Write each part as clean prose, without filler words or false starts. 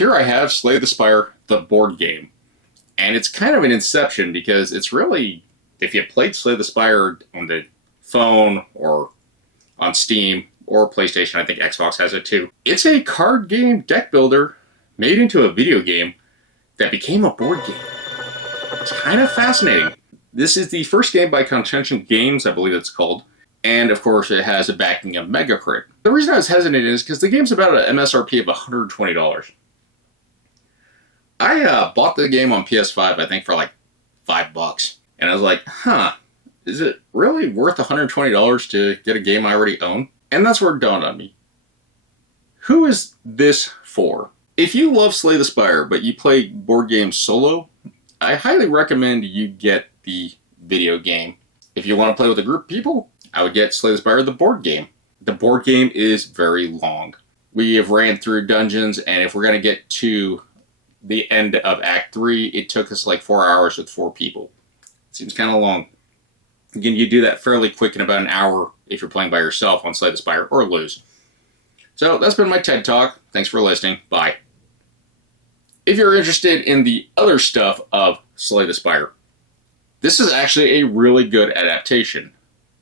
here I have Slay the Spire, the board game. And it's kind of an inception because it's really, if you played Slay the Spire on the phone or on Steam or PlayStation, I think Xbox has it too. It's a card game deck builder made into a video game that became a board game. It's kind of fascinating. This is the first game by Contention Games, I believe it's called. And of course, it has a backing of Megacrit. The reason I was hesitant is because the game's about an MSRP of $120. I bought the game on PS5, I think, for like $5. And I was like, is it really worth $120 to get a game I already own? And that's where it dawned on me. Who is this for? If you love Slay the Spire, but you play board games solo, I highly recommend you get the video game. If you want to play with a group of people, I would get Slay the Spire, the board game. The board game is very long. We have ran through dungeons, and if we're going to get to the end of Act 3, it took us like 4 hours with 4 people. Seems kind of long. Again, you do that fairly quick in about an hour if you're playing by yourself on Slay the Spire, or lose. So that's been my TED Talk. Thanks for listening. Bye. If you're interested in the other stuff of Slay the Spire, this is actually a really good adaptation.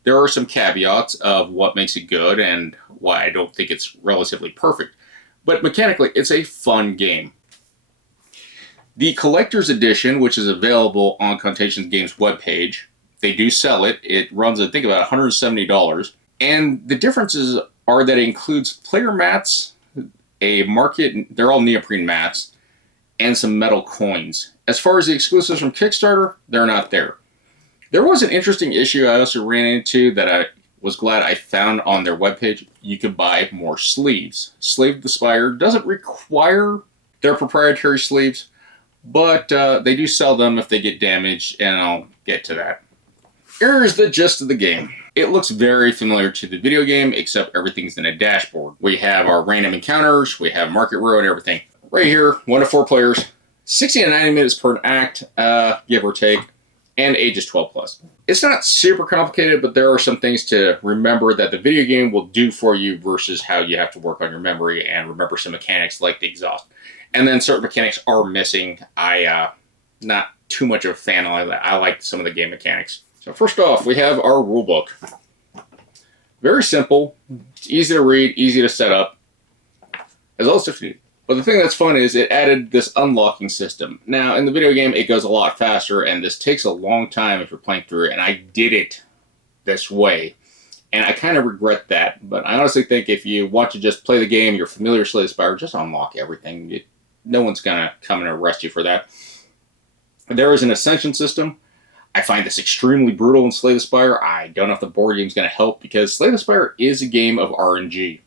There are some caveats of what makes it good and why I don't think it's relatively perfect. But mechanically, it's a fun game. The Collector's Edition, which is available on Contention Games webpage, they do sell it. It runs, I think, about $170. And the differences are that it includes player mats, a market, they're all neoprene mats, and some metal coins. As far as the exclusives from Kickstarter, they're not there. There was an interesting issue I also ran into that I was glad I found on their webpage. You could buy more sleeves. Slay the Spire doesn't require their proprietary sleeves, but they do sell them if they get damaged, and I'll get to that. Here's the gist of the game. It looks very familiar to the video game, except everything's in a dashboard. We have our random encounters, we have Market Row and everything. Right here, 1 to 4 players, 60 to 90 minutes per act, give or take, and age is 12 plus. It's not super complicated, but there are some things to remember that the video game will do for you versus how you have to work on your memory and remember some mechanics like the exhaust. And then certain mechanics are missing. Not too much of a fan of that. I like some of the game mechanics. So first off, we have our rulebook. Very simple. It's easy to read, easy to set up. As well as but the thing that's fun is it added this unlocking system. Now, in the video game, it goes a lot faster, and this takes a long time if you're playing through it, and I did it this way. And I kind of regret that, but I honestly think if you want to just play the game, you're familiar with Slay the Spire, just unlock everything. No one's going to come and arrest you for that. There is an ascension system. I find this extremely brutal in Slay the Spire. I don't know if the board game is going to help, because Slay the Spire is a game of RNG.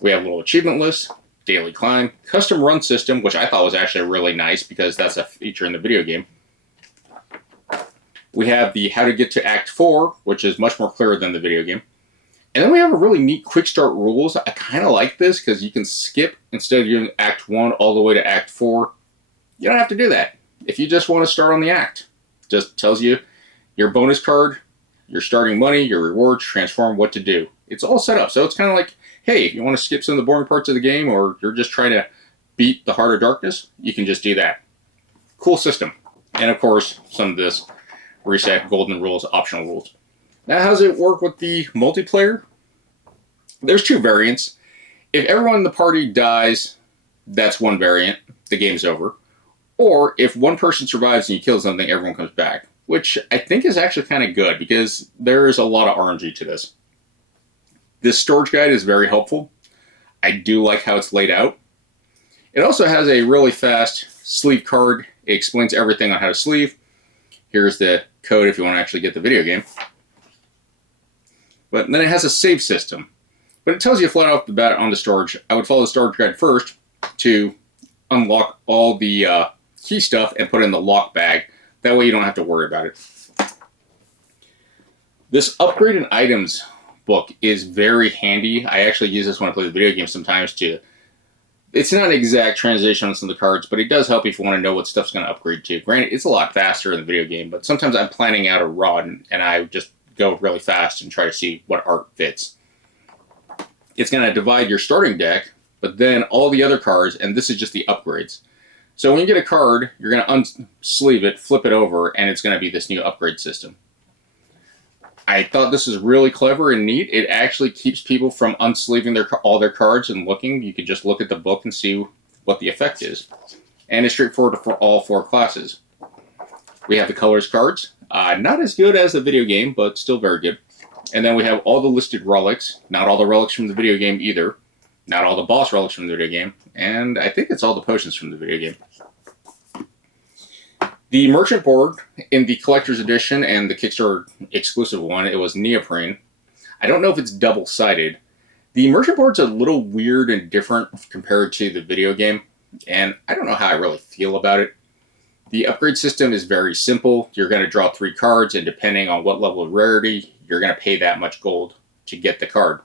We have a little achievement list. Daily climb, custom run system, which I thought was actually really nice because that's a feature in the video game. We have the how to get to Act 4, which is much more clear than the video game. And then we have a really neat quick start rules. I kind of like this because you can skip, instead of doing Act 1 all the way to Act 4. You don't have to do that. If you just want to start on the act, it just tells you your bonus card, your starting money, your rewards, transform, what to do. It's all set up. So it's kind of like, hey, if you want to skip some of the boring parts of the game, or you're just trying to beat the Heart of Darkness, you can just do that. Cool system. And of course, some of this reset golden rules, optional rules. Now, how does it work with the multiplayer? There's 2 variants. If everyone in the party dies, that's one variant. The game's over. Or if one person survives and you kill something, everyone comes back. Which I think is actually kind of good, because there is a lot of RNG to this. This storage guide is very helpful. I do like how it's laid out. It also has a really fast sleeve card. It explains everything on how to sleeve. Here's the code if you want to actually get the video game. But then it has a save system. But it tells you flat off the bat on the storage. I would follow the storage guide first to unlock all the key stuff and put it in the lock bag. That way you don't have to worry about it. This upgraded items book is very handy. I actually use this when I play the video game sometimes too. It's not an exact translation on some of the cards, but it does help if you want to know what stuff's going to upgrade to. Granted, it's a lot faster in the video game, but sometimes I'm planning out a run and I just go really fast and try to see what art fits. It's going to divide your starting deck but then all the other cards, and this is just the upgrades. So when you get a card, you're going to unsleeve it, flip it over, and it's going to be this new upgrade system. I thought this was really clever and neat. It actually keeps people from unsleeving all their cards and looking. You can just look at the book and see what the effect is. And it's straightforward for all 4 classes. We have the colors cards. Not as good as the video game, but still very good. And then we have all the listed relics. Not all the relics from the video game either. Not all the boss relics from the video game. And I think it's all the potions from the video game. The merchant board in the collector's edition and the Kickstarter exclusive one, it was neoprene. I don't know if it's double-sided. The merchant board's a little weird and different compared to the video game, and I don't know how I really feel about it. The upgrade system is very simple. You're going to draw 3 cards, and depending on what level of rarity, you're going to pay that much gold to get the card.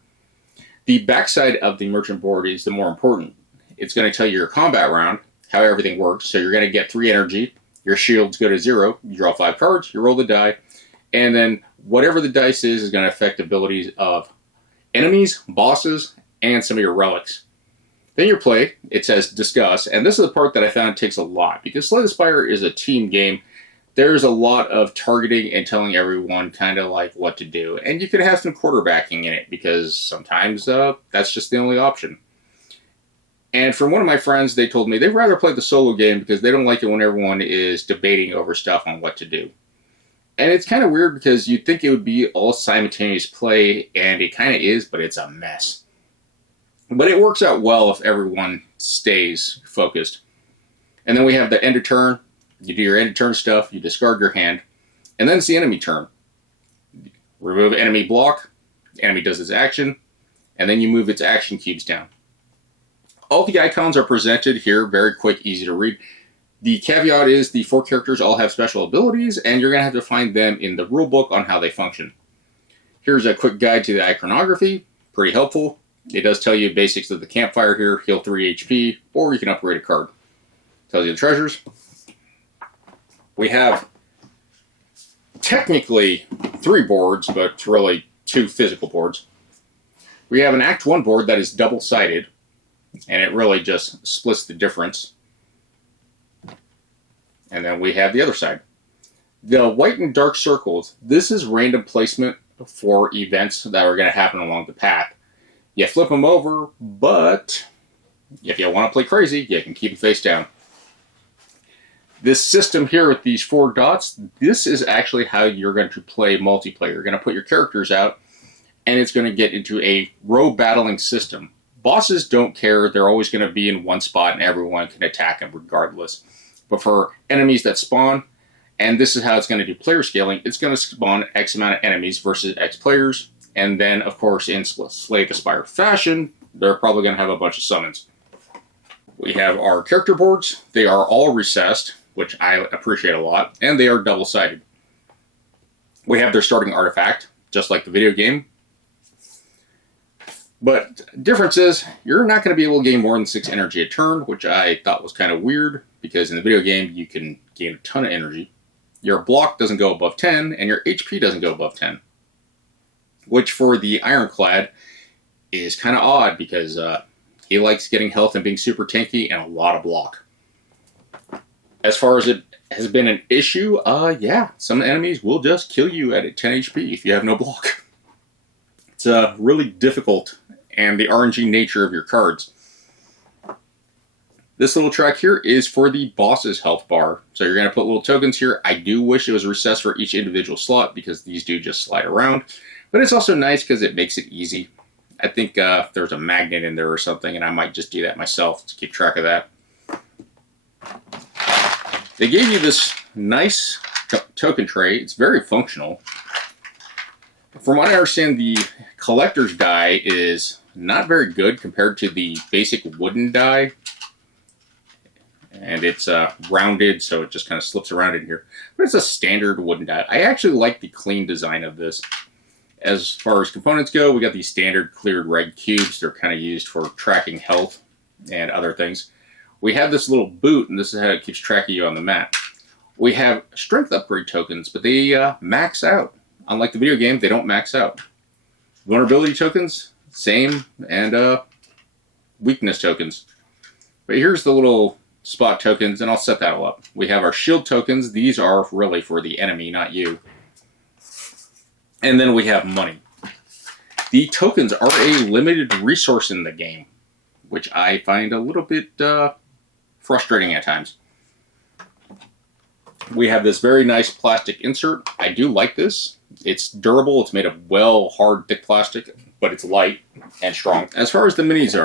The backside of the merchant board is the more important. It's going to tell you your combat round, how everything works. So you're going to get 3 energy. Your shields go to 0. You draw 5 cards. You roll the die. And then whatever the dice is going to affect abilities of enemies, bosses, and some of your relics. Then your play, it says discuss. And this is the part that I found takes a lot. Because Slay the Spire is a team game. There's a lot of targeting and telling everyone kind of like what to do. And you can have some quarterbacking in it. Because sometimes that's just the only option. And from one of my friends, they told me they'd rather play the solo game because they don't like it when everyone is debating over stuff on what to do. And it's kind of weird because you'd think it would be all simultaneous play, and it kind of is, but it's a mess. But it works out well if everyone stays focused. And then we have the end of turn. You do your end of turn stuff, you discard your hand, and then it's the enemy turn. Remove enemy block, the enemy does its action, and then you move its action cubes down. All the icons are presented here, very quick, easy to read. The caveat is the 4 characters all have special abilities, and you're going to have to find them in the rulebook on how they function. Here's a quick guide to the iconography, pretty helpful. It does tell you basics of the campfire here, heal 3 HP, or you can upgrade a card. Tells you the treasures. We have technically 3 boards, but it's really 2 physical boards. We have an Act 1 board that is double-sided. And it really just splits the difference. And then we have the other side. The white and dark circles, this is random placement for events that are going to happen along the path. You flip them over, but if you want to play crazy, you can keep them face down. This system here with these 4 dots, this is actually how you're going to play multiplayer. You're going to put your characters out, and it's going to get into a row battling system. Bosses don't care. They're always going to be in one spot and everyone can attack them regardless. But for enemies that spawn, and this is how it's going to do player scaling, it's going to spawn X amount of enemies versus X players. And then, of course, in Slay the Spire fashion, they're probably going to have a bunch of summons. We have our character boards. They are all recessed, which I appreciate a lot, and they are double-sided. We have their starting artifact, just like the video game. But difference is, you're not going to be able to gain more than 6 energy a turn, which I thought was kind of weird, because in the video game, you can gain a ton of energy. Your block doesn't go above 10, and your HP doesn't go above 10. Which, for the Ironclad, is kind of odd, because he likes getting health and being super tanky and a lot of block. As far as it has been an issue, yeah, some enemies will just kill you at 10 HP if you have no block. It's really difficult, and the RNG nature of your cards. This little track here is for the boss's health bar. So you're going to put little tokens here. I do wish it was recessed for each individual slot because these do just slide around. But it's also nice because it makes it easy. I think there's a magnet in there or something, and I might just do that myself to keep track of that. They gave you this nice token tray. It's very functional. From what I understand, the collector's die is not very good compared to the basic wooden die. And it's rounded, so it just kind of slips around in here. But it's a standard wooden die. I actually like the clean design of this. As far as components go, we got these standard cleared red cubes. They're kind of used for tracking health and other things. We have this little boot, and this is how it keeps track of you on the map. We have strength upgrade tokens, but they max out. Unlike the video game, they don't max out. Vulnerability tokens, same, and weakness tokens. But here's the little spot tokens, and I'll set that all up. We have our shield tokens. These are really for the enemy, not you. And then we have money. The tokens are a limited resource in the game, which I find a little bit frustrating at times. We have this very nice plastic insert. I do like this. It's durable. It's made of hard, thick plastic, but it's light and strong. As far as the minis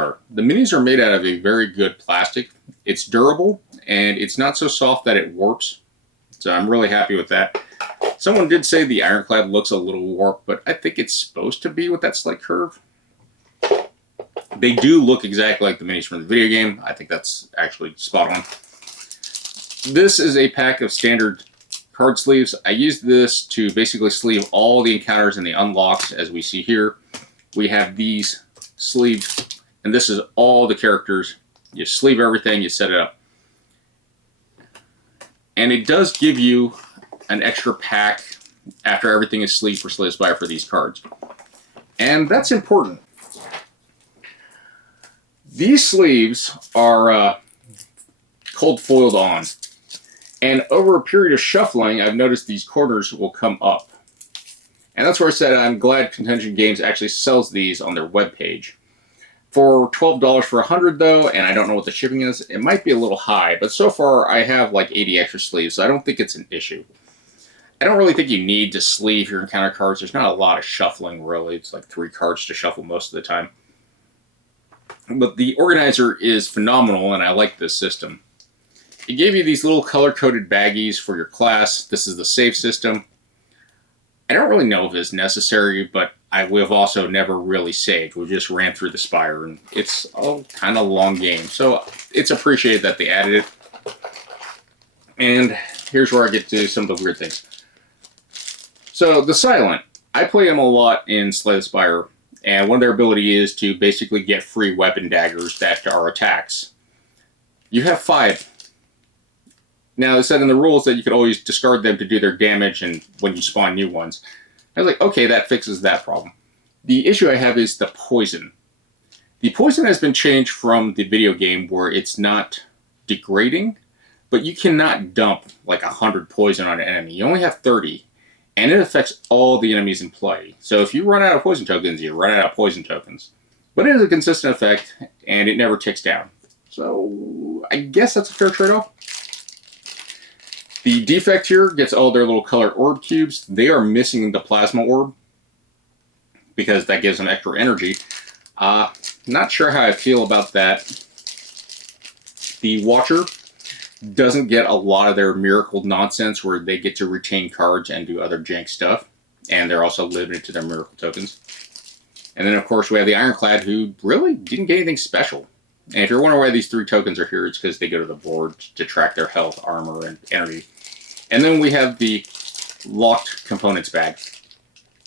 are made out of a very good plastic. It's durable, and it's not so soft that it warps. So I'm really happy with that. Someone did say the ironclad looks a little warped, but I think it's supposed to be with that slight curve. They do look exactly like the minis from the video game. I think that's actually spot on. This is a pack of standard card sleeves. I used this to basically sleeve all the encounters and the unlocks, as we see here. We have these sleeves, and this is all the characters. You sleeve everything, you set it up. And it does give you an extra pack after everything is sleeved for Slay the Spire for these cards. And that's important. These sleeves are cold foiled on. And over a period of shuffling, I've noticed these corners will come up. And that's where I said I'm glad Contention Games actually sells these on their webpage. For $12 for 100 though, and I don't know what the shipping is, it might be a little high, but so far I have like 80 extra sleeves, so I don't think it's an issue. I don't really think you need to sleeve your encounter cards. There's not a lot of shuffling really. It's like 3 cards to shuffle most of the time. But the organizer is phenomenal, and I like this system. It gave you these little color-coded baggies for your class. This is the save system. I don't really know if it's necessary, but we have also never really saved. We just ran through the Spire, and it's a kind of long game. So it's appreciated that they added it. And here's where I get to some of the weird things. So the Silent, I play him a lot in Slay the Spire, and one of their abilities is to basically get free weapon daggers that are attacks. You have 5. Now, it said in the rules that you could always discard them to do their damage and when you spawn new ones. I was like, okay, that fixes that problem. The issue I have is the poison. The poison has been changed from the video game where it's not degrading, but you cannot dump like 100 poison on an enemy. You only have 30, and it affects all the enemies in play. So if you run out of poison tokens, you run out of poison tokens. But it is a consistent effect, and it never ticks down. So I guess that's a fair trade-off. The defect here gets all their little colored orb cubes. They are missing the plasma orb because that gives them extra energy. Not sure how I feel about that. The Watcher doesn't get a lot of their miracle nonsense where they get to retain cards and do other jank stuff. And they're also limited to their miracle tokens. And then, of course, we have the Ironclad, who really didn't get anything special. And if you're wondering why these 3 tokens are here, it's because they go to the board to track their health, armor, and energy. And then we have the locked components bag.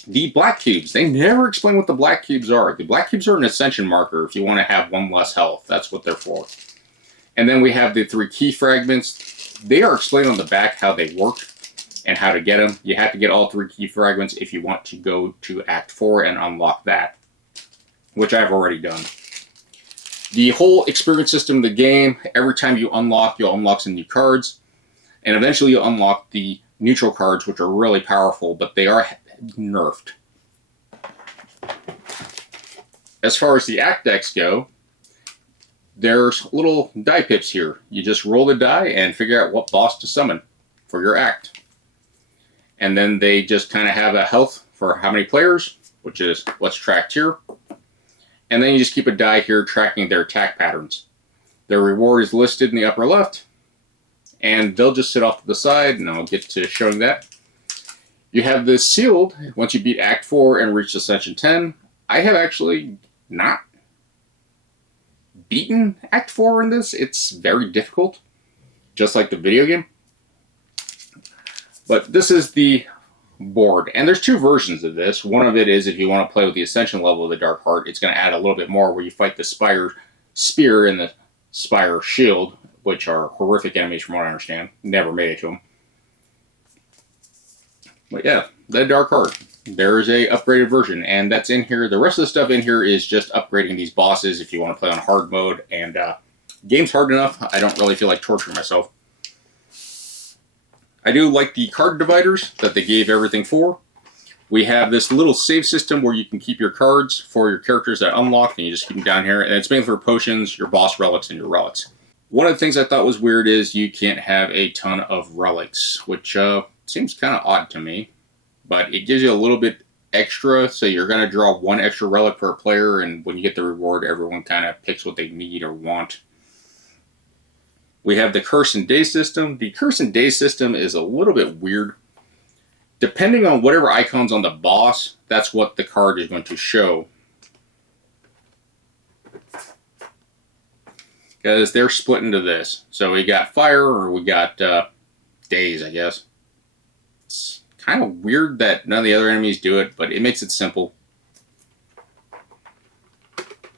The black cubes, they never explain what the black cubes are. The black cubes are an ascension marker if you want to have 1 less health. That's what they're for. And then we have the 3 key fragments. They are explained on the back how they work and how to get them. You have to get all 3 key fragments if you want to go to Act 4 and unlock that, which I've already done. The whole experience system of the game, every time you unlock, you'll unlock some new cards. And eventually you'll unlock the neutral cards, which are really powerful, but they are nerfed. As far as the act decks go, there's little die pips here. You just roll the die and figure out what boss to summon for your act. And then they just kind of have a health for how many players, which is what's tracked here. And then you just keep a die here tracking their attack patterns. Their reward is listed in the upper left. And they'll just sit off to the side, and I'll get to showing that. You have this sealed once you beat Act 4 and reach Ascension 10. I have actually not beaten Act 4 in this. It's very difficult, just like the video game. But this is the board, and there's 2 versions of this. One of it is if you want to play with the Ascension level of the Dark Heart, it's going to add a little bit more where you fight the Spire Spear and the Spire Shield, which are horrific enemies from what I understand. Never made it to them. But yeah, the Dark Heart. there is a upgraded version, and that's in here. The rest of the stuff in here is just upgrading these bosses if you want to play on hard mode, and game's hard enough. I don't really feel like torturing myself. I do like the card dividers that they gave everything for. We have this little save system where you can keep your cards for your characters that unlock, and you just keep them down here, and it's mainly for potions, your boss relics, and your relics. One of the things I thought was weird is you can't have a ton of relics, which seems kind of odd to me. But it gives you a little bit extra, so you're going to draw one extra relic per player, and when you get the reward, everyone kind of picks what they need or want. We have the Curse and Day system. The Curse and Day system is a little bit weird. Depending on whatever icon's on the boss, that's what the card is going to show. Because they're split into this. So we got Fire, or we got Days, I guess. It's kind of weird that none of the other enemies do it, but it makes it simple.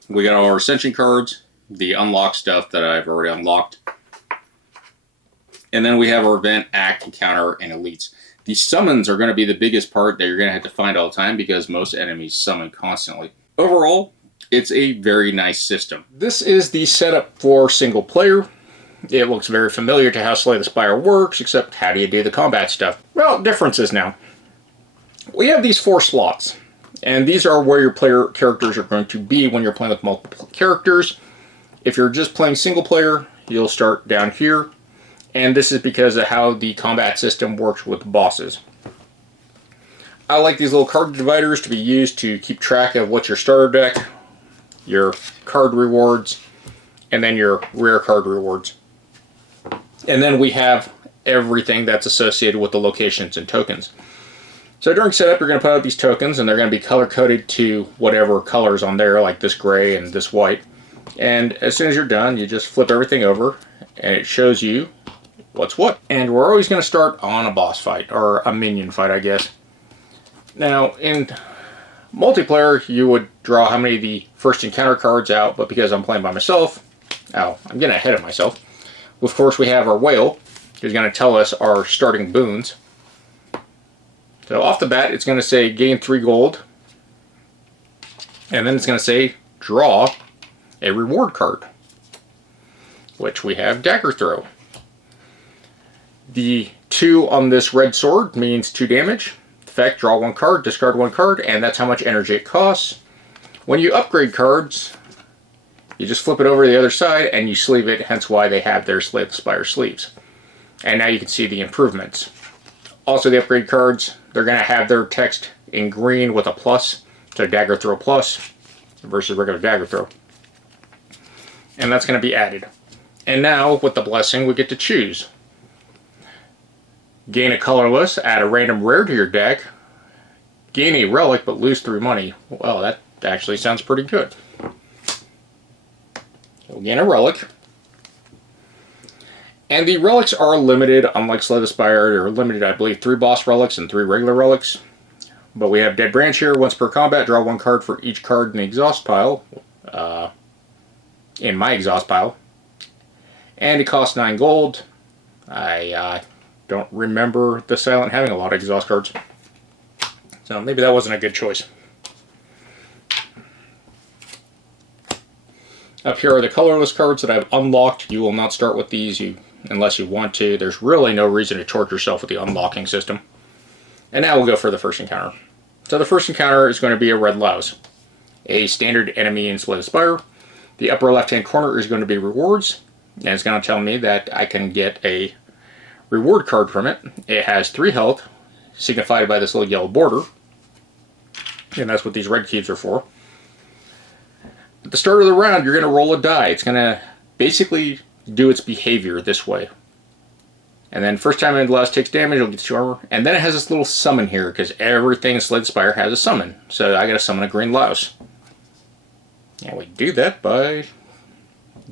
We got our Ascension cards, the unlock stuff that I've already unlocked. And then we have our Event, Act, Encounter, and Elites. The summons are going to be the biggest part that you're going to have to find all the time because most enemies summon constantly. Overall, it's a very nice system. This is the setup for single player. It looks very familiar to how Slay the Spire works, except how do you do the combat stuff? Well, differences now. We have these 4 slots, and these are where your player characters are going to be when you're playing with multiple characters. If you're just playing single player, you'll start down here, and this is because of how the combat system works with bosses. I like these little card dividers to be used to keep track of what's your starter deck, your card rewards, and then your rare card rewards. And then we have everything that's associated with the locations and tokens. So during setup, you're going to put out these tokens, and they're going to be color-coded to whatever colors on there, like this gray and this white. And as soon as you're done, you just flip everything over, and it shows you what's what. And we're always going to start on a boss fight, or a minion fight, I guess. Now, in multiplayer, you would draw how many of the first encounter cards out, but because I'm playing by myself, I'm getting ahead of myself. Of course, we have our whale, who's going to tell us our starting boons. So off the bat, it's going to say gain 3 gold, and then it's going to say draw a reward card, which we have Dagger Throw. The 2 on this red sword means 2 damage. Effect, draw 1 card, discard 1 card, and that's how much energy it costs. When you upgrade cards, you just flip it over to the other side and you sleeve it, hence why they have their Slay the Spire sleeves. And now you can see the improvements. Also, the upgrade cards, they're going to have their text in green with a plus, so Dagger Throw Plus versus regular Dagger Throw. And that's going to be added. And now, with the blessing, we get to choose. Gain a colorless, add a random rare to your deck. Gain a relic, but lose 3 money. Well, that actually sounds pretty good. So gain a relic. And the relics are limited, unlike Slay the Spire. They're limited, I believe, 3 boss relics and 3 regular relics. But we have Dead Branch here. Once per combat, draw 1 card for each card in the exhaust pile. In my exhaust pile. And it costs 9 gold. I don't remember the Silent having a lot of exhaust cards. So maybe that wasn't a good choice. Up here are the colorless cards that I've unlocked. You will not start with these unless you want to. There's really no reason to torture yourself with the unlocking system. And now we'll go for the first encounter. So the first encounter is going to be a red louse, a standard enemy in Slay the Spire. The upper left-hand corner is going to be rewards, and it's going to tell me that I can get a reward card from it. It has 3 health, signified by this little yellow border, and that's what these red cubes are for. At the start of the round, you're going to roll a die. It's going to basically do its behavior this way. And then first time the louse takes damage, it'll get 2 armor. And then it has this little summon here, because everything in Slay the Spire has a summon. So I got to summon a green louse. And we do that by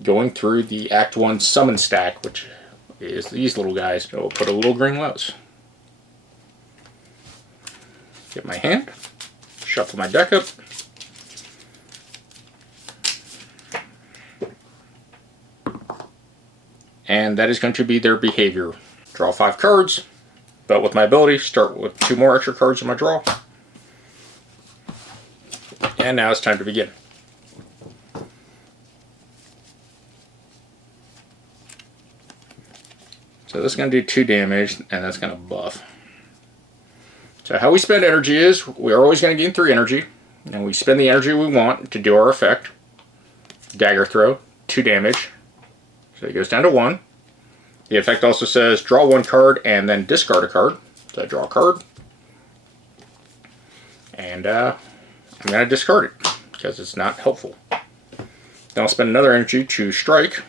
going through the Act 1 summon stack, which is these little guys. So we'll put a little green louse. Get my hand, shuffle my deck up. And that is going to be their behavior. Draw 5 cards, but with my ability, start with 2 more extra cards in my draw. And now it's time to begin. So this is going to do 2 damage, and that's going to buff. So how we spend energy is, we're always going to gain 3 energy, and we spend the energy we want to do our effect. Dagger throw, 2 damage. So it goes down to 1. The effect also says draw 1 card and then discard a card. So I draw a card. And I'm going to discard it because it's not helpful. Then I'll spend another energy to strike.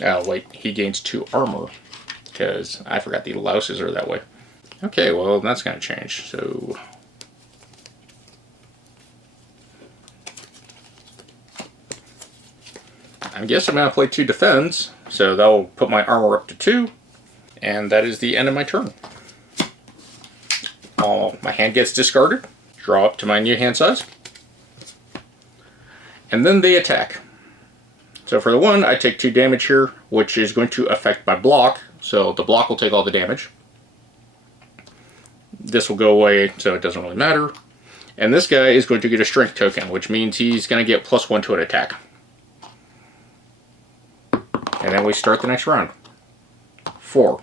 Oh wait, he gains 2 armor because I forgot the louses are that way. Okay, well that's going to change. So I guess I'm going to play 2 defends, so that will put my armor up to 2, and that is the end of my turn. My hand gets discarded, draw up to my new hand size, and then they attack. So for the one, I take 2 damage here, which is going to affect my block, so the block will take all the damage. This will go away, so it doesn't really matter. And this guy is going to get a strength token, which means he's going to get +1 to an attack. And then we start the next round. 4.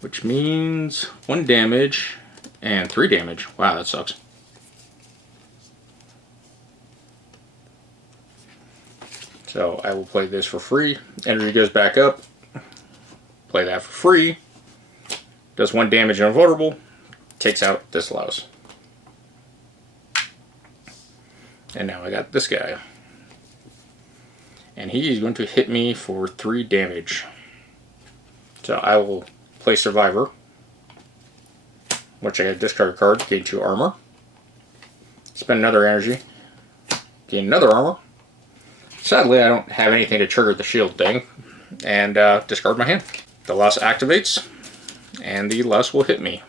Which means 1 damage and 3 damage. Wow, that sucks. So I will play this for free. Energy goes back up. Play that for free. Does 1 damage and invulnerable. Takes out this louse. And now I got this guy. And he is going to hit me for 3 damage. So I will play Survivor, which I get discard a card, gain 2 armor. Spend another energy, gain another armor. Sadly, I don't have anything to trigger the shield thing, and discard my hand. The louse activates, and the louse will hit me.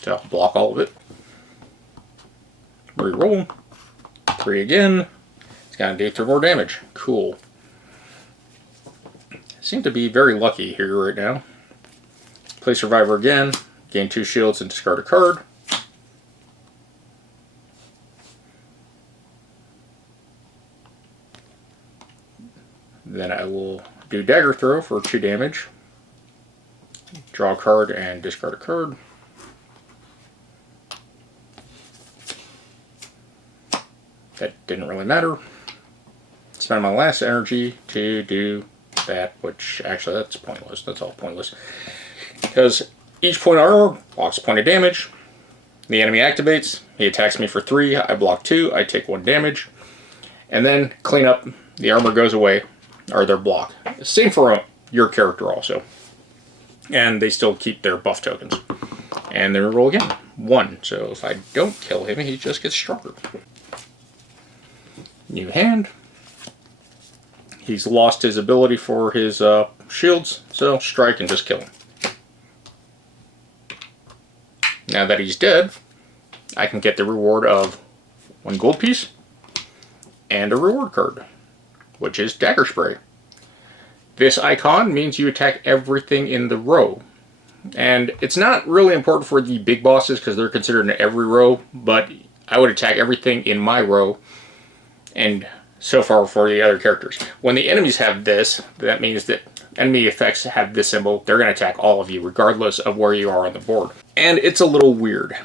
So I'll block all of it. Reroll. 3 again. It's going to do 3 more damage. Cool. Seem to be very lucky here right now. Play Survivor again. Gain 2 shields and discard a card. Then I will do Dagger Throw for 2 damage. Draw a card and discard a card. That didn't really matter. Spend my last energy to do that, which actually that's pointless. That's all pointless. Because each point of armor blocks a point of damage. The enemy activates. He attacks me for 3. I block 2. I take 1 damage. And then clean up. The armor goes away. Or their block. Same for your character also. And they still keep their buff tokens. And then roll again. 1. So if I don't kill him, he just gets stronger. New hand. He's lost his ability for his shields, so strike and just kill him. Now that he's dead, I can get the reward of 1 gold piece and a reward card, which is Dagger Spray. This icon means you attack everything in the row. And it's not really important for the big bosses because they're considered in every row, but I would attack everything in my row, and so far for the other characters. When the enemies have this, that means that enemy effects have this symbol. They're going to attack all of you regardless of where you are on the board. And it's a little weird.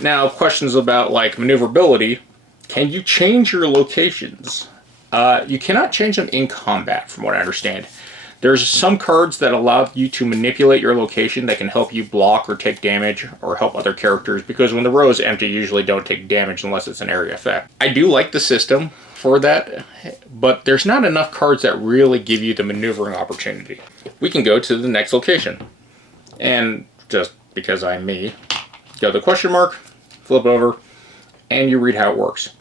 Now, questions about like maneuverability. Can you change your locations? You cannot change them in combat, from what I understand. There's some cards that allow you to manipulate your location that can help you block or take damage or help other characters, because when the row is empty, you usually don't take damage unless it's an area effect. I do like the system for that, but there's not enough cards that really give you the maneuvering opportunity. We can go to the next location. And just because I'm me, go to the question mark, flip over, and you read how it works.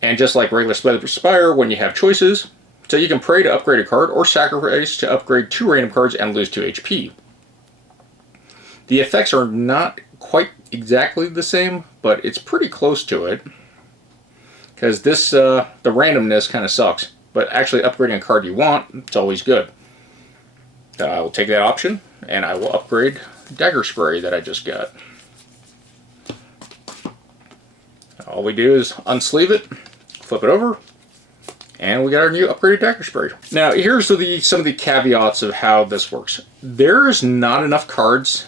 And just like regular Spire, when you have choices, so you can pray to upgrade a card or sacrifice to upgrade 2 random cards and lose 2 HP. The effects are not quite exactly the same, but it's pretty close to it. Because this, the randomness kind of sucks. But actually upgrading a card you want, it's always good. I will take that option, and I will upgrade dagger spray that I just got. All we do is unsleeve it, flip it over, and we got our new upgraded dagger spray. Now, here's some of the caveats of how this works. There's not enough cards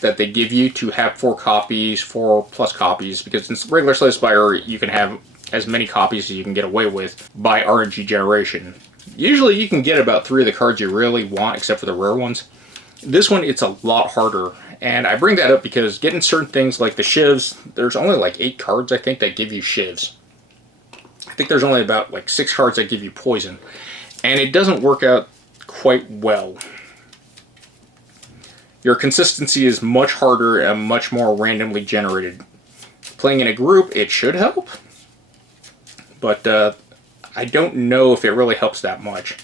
that they give you to have 4 copies, 4+ copies, because in regular Slay Spire, you can have as many copies as you can get away with by RNG generation. Usually you can get about 3 of the cards you really want, except for the rare ones. This one, it's a lot harder, and I bring that up because getting certain things like the shivs, there's only like 8 cards, I think, that give you shivs. I think there's only about like 6 cards that give you poison, and it doesn't work out quite well. Your consistency is much harder and much more randomly generated. Playing in a group, it should help, but I don't know if it really helps that much.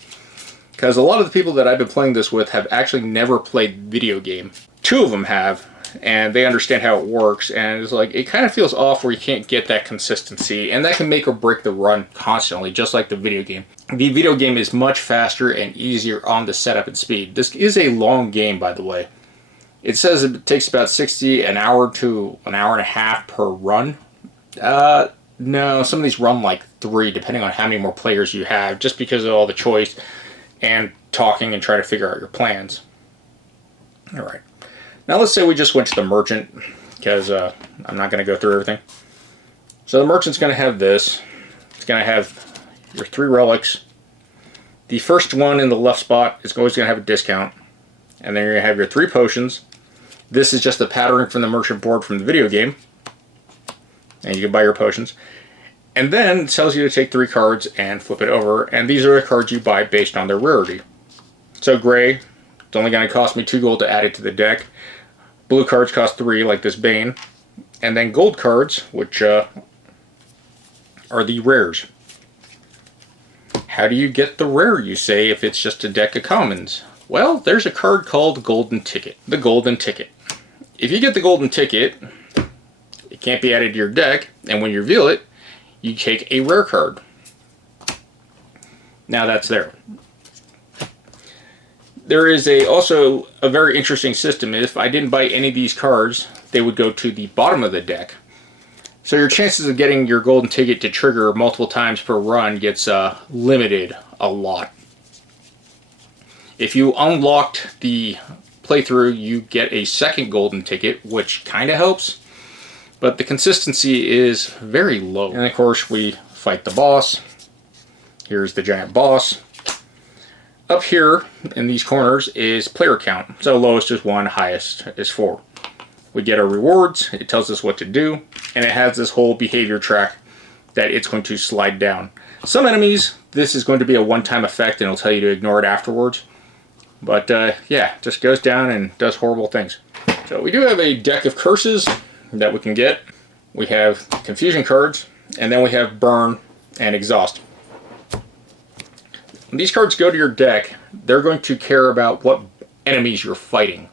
Because a lot of the people that I've been playing this with have actually never played video game. 2 of them have, and they understand how it works, and it's like, it kind of feels off where you can't get that consistency, and that can make or break the run constantly, just like the video game. The video game is much faster and easier on the setup and speed. This is a long game, by the way. It says it takes about 60 an hour to an hour and a half per run. No, some of these run like 3, depending on how many more players you have, just because of all the choice and talking and trying to figure out your plans. Alright. Now let's say we just went to the merchant, because I'm not going to go through everything. So the merchant's going to have this. It's going to have your 3 relics. The first one in the left spot is always going to have a discount. And then you're going to have your 3 potions. This is just the patterning from the merchant board from the video game. And you can buy your potions. And then it tells you to take 3 cards and flip it over. And these are the cards you buy based on their rarity. So gray, it's only going to cost me 2 gold to add it to the deck. Blue cards cost 3, like this Bane. And then gold cards, which are the rares. How do you get the rare, you say, if it's just a deck of commons? Well, there's a card called Golden Ticket. The Golden Ticket. If you get the Golden Ticket, it can't be added to your deck, and when you reveal it, you take a rare card. Now that's there. There is also a very interesting system. If I didn't buy any of these cards, they would go to the bottom of the deck. So your chances of getting your Golden Ticket to trigger multiple times per run gets limited a lot. If you unlocked the playthrough, you get a second Golden Ticket, which kind of helps, but the consistency is very low. And of course, we fight the boss. Here's the giant boss. Up here in these corners is player count. So lowest is 1, highest is 4. We get our rewards, it tells us what to do, and it has this whole behavior track that it's going to slide down. Some enemies, this is going to be a one-time effect and it'll tell you to ignore it afterwards. But yeah, just goes down and does horrible things. So we do have a deck of curses that we can get. We have confusion cards, and then we have burn and exhaust. When these cards go to your deck, they're going to care about what enemies you're fighting,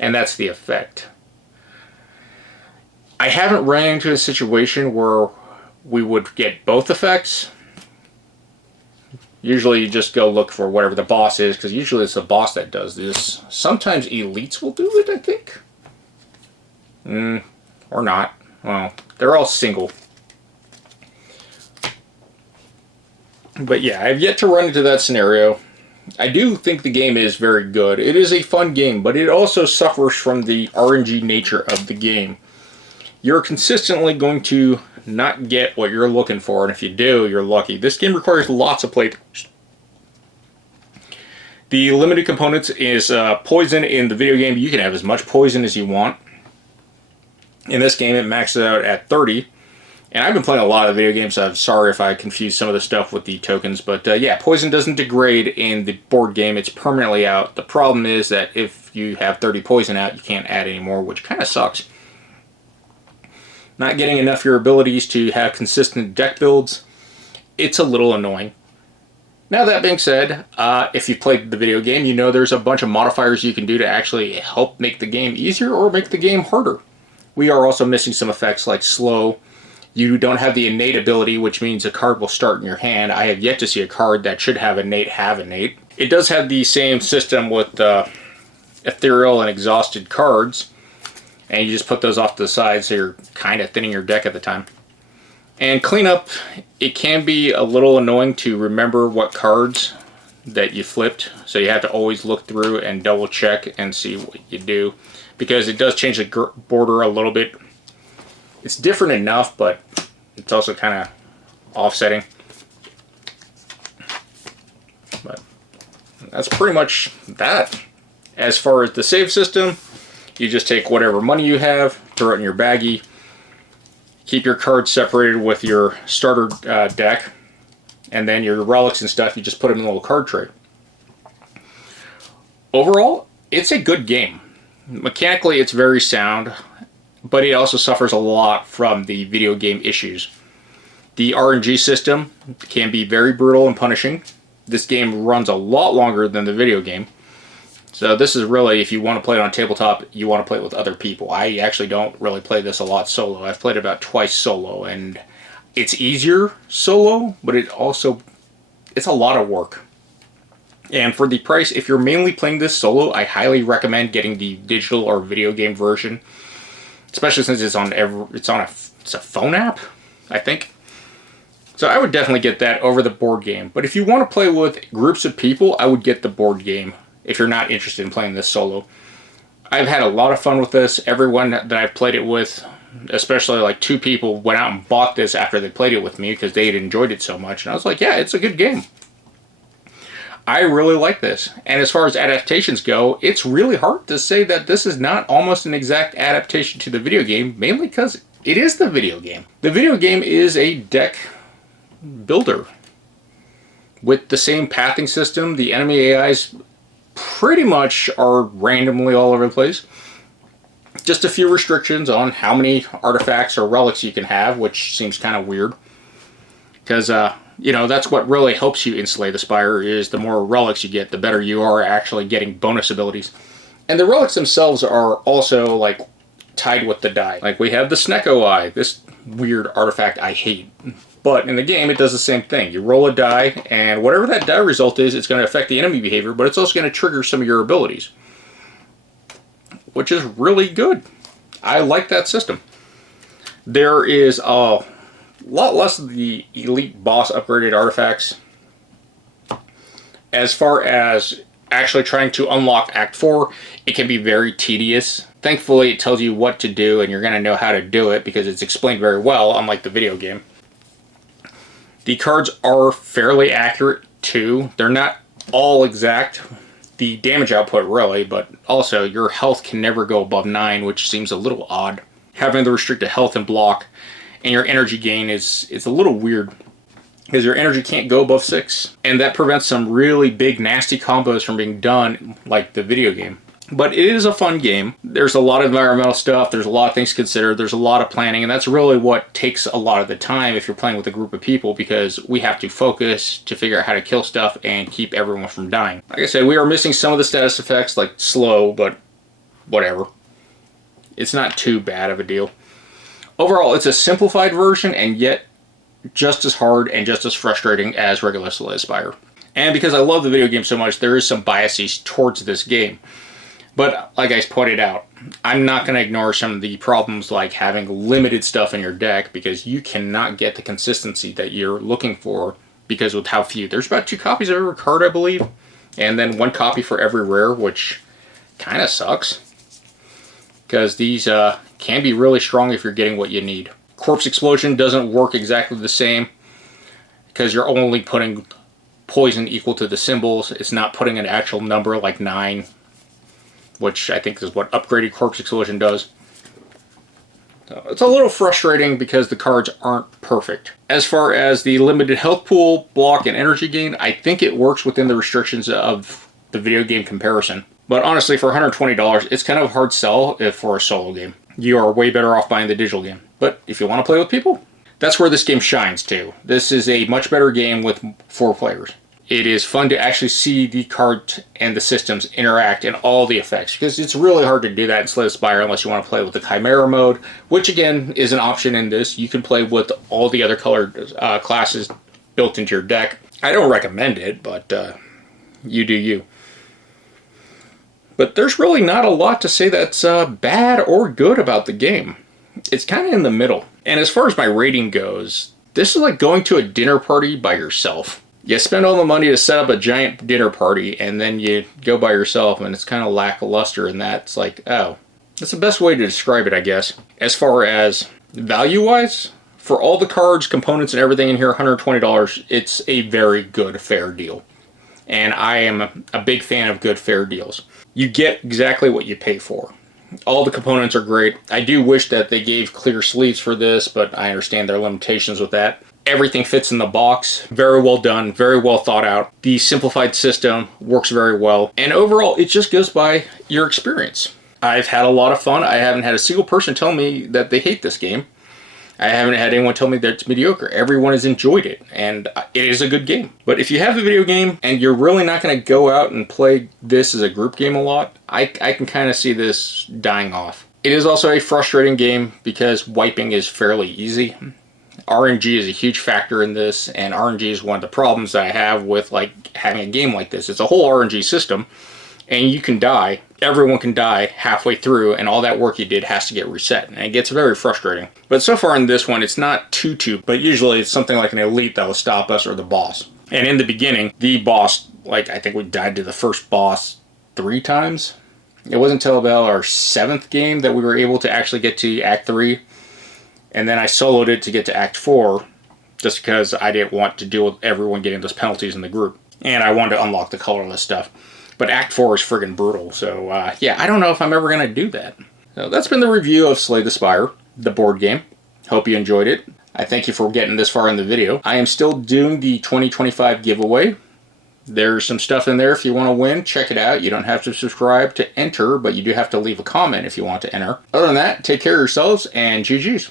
and that's the effect. I haven't ran into a situation where we would get both effects. Usually you just go look for whatever the boss is, because usually it's the boss that does this. Sometimes elites will do it, I think. Or not. Well, they're all single. But yeah, I've yet to run into that scenario. I do think the game is very good. It is a fun game, but it also suffers from the RNG nature of the game. You're consistently going to not get what you're looking for, and if you do, you're lucky. This game requires lots of playthroughs. The limited components is poison. In the video game, you can have as much poison as you want. In this game, it maxes out at 30. And I've been playing a lot of video games, so I'm sorry if I confused some of the stuff with the tokens. But yeah, poison doesn't degrade in the board game. It's permanently out. The problem is that if you have 30 poison out, you can't add any more, which kind of sucks. Not getting enough of your abilities to have consistent deck builds, it's a little annoying. Now that being said, if you've played the video game, you know there's a bunch of modifiers you can do to actually help make the game easier or make the game harder. We are also missing some effects like slow. You don't have the innate ability, which means a card will start in your hand. I have yet to see a card that should have innate have innate. It does have the same system with ethereal and exhausted cards, and you just put those off to the side so you're kind of thinning your deck at the time. And cleanup, it can be a little annoying to remember what cards that you flipped, so you have to always look through and double check and see what you do, because it does change the border a little bit. It's different enough, but it's also kind of offsetting. But that's pretty much that. As far as the save system, you just take whatever money you have, throw it in your baggie, keep your cards separated with your starter deck, and then your relics and stuff, you just put them in a little card tray. Overall, it's a good game. Mechanically, it's very sound, but it also suffers a lot from the video game issues. The RNG system can be very brutal and punishing. This game runs a lot longer than the video game. So this is really, if you want to play it on tabletop, you want to play it with other people. I actually don't really play this a lot solo. I've played it about twice solo, and it's easier solo, but it's a lot of work. And for the price, if you're mainly playing this solo, I highly recommend getting the digital or video game version, especially since it's a phone app, I think. So I would definitely get that over the board game. But if you want to play with groups of people, I would get the board game if you're not interested in playing this solo. I've had a lot of fun with this. Everyone that I've played it with, especially like 2 people, went out and bought this after they played it with me because they had enjoyed it so much. And I was like, yeah, it's a good game. I really like this. And as far as adaptations go, it's really hard to say that this is not almost an exact adaptation to the video game, mainly because it is the video game. The video game is a deck builder with the same pathing system. The enemy AIs pretty much are randomly all over the place. Just a few restrictions on how many artifacts or relics you can have, which seems kind of weird. Because, that's what really helps you in Slay the Spire, is the more relics you get, the better you are actually getting bonus abilities. And the relics themselves are also, like, tied with the die. Like, we have the Snecko Eye, this weird artifact I hate. But in the game, it does the same thing. You roll a die, and whatever that die result is, it's going to affect the enemy behavior, but it's also going to trigger some of your abilities, which is really good. I like that system. There is a lot less of the elite boss upgraded artifacts. As far as actually trying to unlock Act 4, it can be very tedious. Thankfully, it tells you what to do, and you're going to know how to do it because it's explained very well, unlike the video game. The cards are fairly accurate too. They're not all exact. The damage output really, but also your health can never go above 9, which seems a little odd. Having the restricted health and block, and your energy gain is a little weird, because your energy can't go above 6, and that prevents some really big nasty combos from being done like the video game. But it is a fun game. There's a lot of environmental stuff, there's a lot of things to consider, there's a lot of planning, and that's really what takes a lot of the time if you're playing with a group of people, because we have to focus to figure out how to kill stuff and keep everyone from dying. Like I said, we are missing some of the status effects, like slow, but whatever. It's not too bad of a deal. Overall, it's a simplified version, and yet just as hard and just as frustrating as regular Slay the Spire. And because I love the video game so much, there is some biases towards this game. But like I pointed out, I'm not going to ignore some of the problems like having limited stuff in your deck, because you cannot get the consistency that you're looking for because with how few. There's about 2 copies of every card, I believe, and then 1 copy for every rare, which kind of sucks, because these can be really strong if you're getting what you need. Corpse Explosion doesn't work exactly the same because you're only putting poison equal to the symbols. It's not putting an actual number like 9. Which I think is what upgraded Corpse Explosion does. So it's a little frustrating because the cards aren't perfect. As far as the limited health pool, block, and energy gain, I think it works within the restrictions of the video game comparison. But honestly, for $120, it's kind of a hard sell for a solo game. You are way better off buying the digital game. But if you want to play with people, that's where this game shines too. This is a much better game with 4 players. It is fun to actually see the cards and the systems interact and all the effects, because it's really hard to do that in Slay the Spire unless you want to play with the Chimera mode, which again is an option in this. You can play with all the other colored classes built into your deck. I don't recommend it, but you do you. But there's really not a lot to say that's bad or good about the game. It's kind of in the middle. And as far as my rating goes, this is like going to a dinner party by yourself. You spend all the money to set up a giant dinner party, and then you go by yourself, and it's kind of lackluster in that. It's like, oh, that's the best way to describe it, I guess. As far as value-wise, for all the cards, components, and everything in here, $120, it's a very good, fair deal. And I am a big fan of good, fair deals. You get exactly what you pay for. All the components are great. I do wish that they gave clear sleeves for this, but I understand their limitations with that. Everything fits in the box. Very well done, very well thought out. The simplified system works very well. And overall, it just goes by your experience. I've had a lot of fun. I haven't had a single person tell me that they hate this game. I haven't had anyone tell me that it's mediocre. Everyone has enjoyed it, and it is a good game. But if you have the video game and you're really not going to go out and play this as a group game a lot, I can kind of see this dying off. It is also a frustrating game because wiping is fairly easy. RNG is a huge factor in this, and RNG is one of the problems that I have with like having a game like this. It's a whole RNG system, and you can die. Everyone can die halfway through, and all that work you did has to get reset, and it gets very frustrating. But so far in this one, it's not too, but usually it's something like an elite that will stop us, or the boss. And in the beginning, the boss, like I think we died to the first boss 3 times. It wasn't until about our 7th game that we were able to actually get to Act 3. And then I soloed it to get to Act 4, just because I didn't want to deal with everyone getting those penalties in the group. And I wanted to unlock the colorless stuff. But Act 4 is friggin' brutal, so yeah, I don't know if I'm ever going to do that. So that's been the review of Slay the Spire, the board game. Hope you enjoyed it. I thank you for getting this far in the video. I am still doing the 2025 giveaway. There's some stuff in there if you want to win. Check it out. You don't have to subscribe to enter, but you do have to leave a comment if you want to enter. Other than that, take care of yourselves, and GG's.